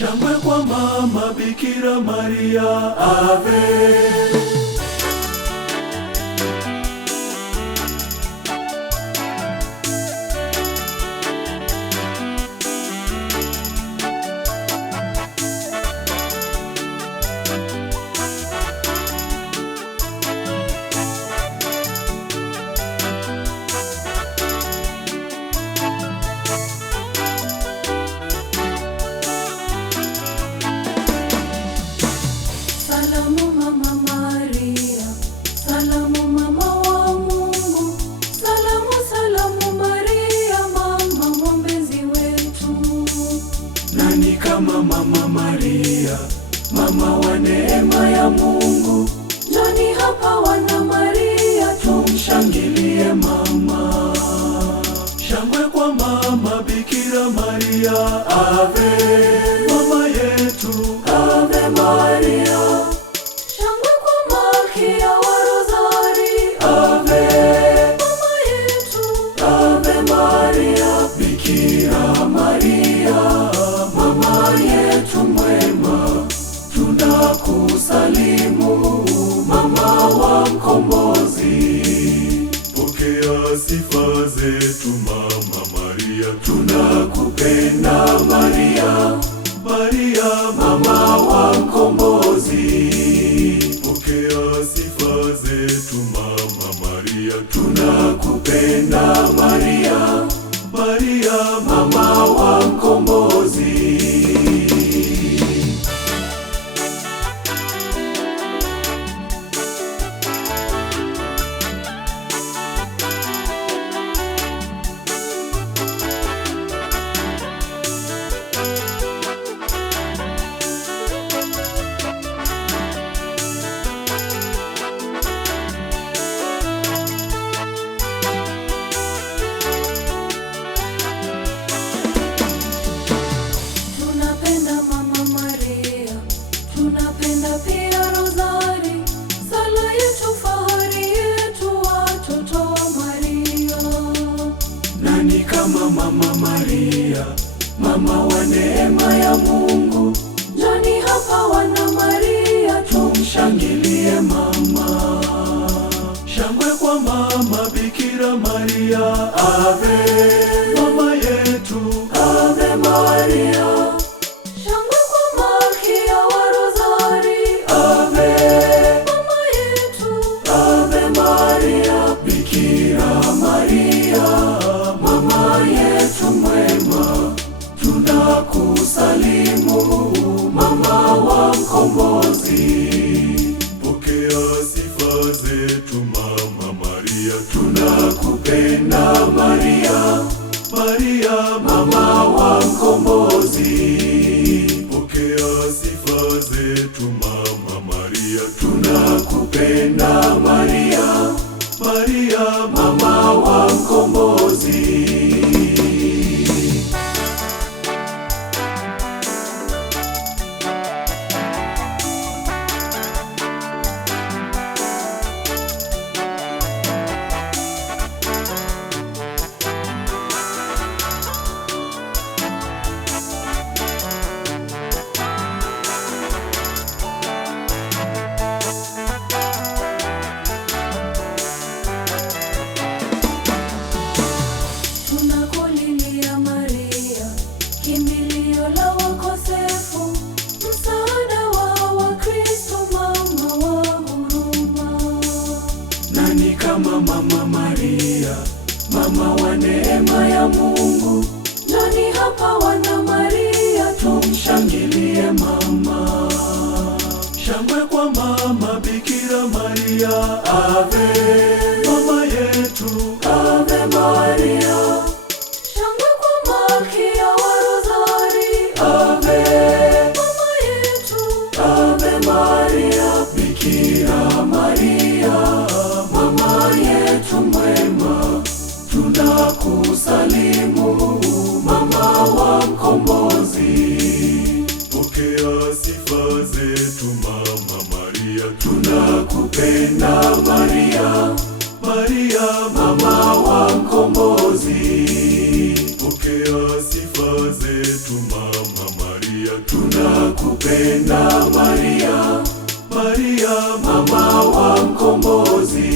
Shangwe kwa mama Bikira Maria, ave. Salamu Mama Maria, salamu mama wa Mungu, salamu salamu Maria, mama mwombezi wetu. Nani kama mama Maria, mama wa neema ya Mungu? Njoni hapa wana Maria, tumshangilie mama. Shangwe kwa mama Bikira Maria, ave. Mama yetu, Ave Maria. Shangwe kwa Malkia wa Rozari, ave. mama yetu. Ave Maria, Bikira Maria, mama yetu mwema, tunakusalimu mama wa mkombozi. Pokea sifa zetu mama Maria, tunakupenda Maria, Maria mama wa mkombozi. Pokea sifa zetu mama Maria, tunakupenda Maria, Maria mama wa mkombozi. Tunapenda Mama Maria, tunapenda pia Rozari, sala yetu, fahari yetu, watoto wa Maria. Nani kama mama Maria, mama wa neema ya Mungu? Njoni hapa wana Maria, tumshangilie mama. Shangwe kwa mama Bikira Maria, ave. Mama yetu, Ave Maria. Shangwe kwa Malkia wa Rozari, ave. mama yetu. Ave Maria, Bikira Maria, mama yetu mwema, tunakusalimu mama wa mkombozi. Pokea sifa zetu mama Maria, tunakupenda Maria, Maria mama wa mkombozi. Pokea sifa zetu mama Maria, tunakupenda Maria, Maria mama wa mkombozi. Tunakulilia Maria, kimbilio la wakosefu, msaada wa Wakristo, mama wa huruma. Nani kama mama Maria, mama wa neema ya Mungu? Njoni hapa wana Maria, tumshangilie mama. Shangwe kwa mama Bikira Maria, ave. Mama yetu, Ave Maria. Shangwe kwa Malkia wa Rozari, ave. mama yetu. Ave Maria, Bikira Maria, mama yetu mwema, tunakusalimu mama wa mkombozi. Pokea sifa zetu mama Maria, tunakupenda Maria, Maria mama wa mkombozi. Pokea sifa zetu mama Maria, tunakupenda Maria, Maria mama wa Mkombozi.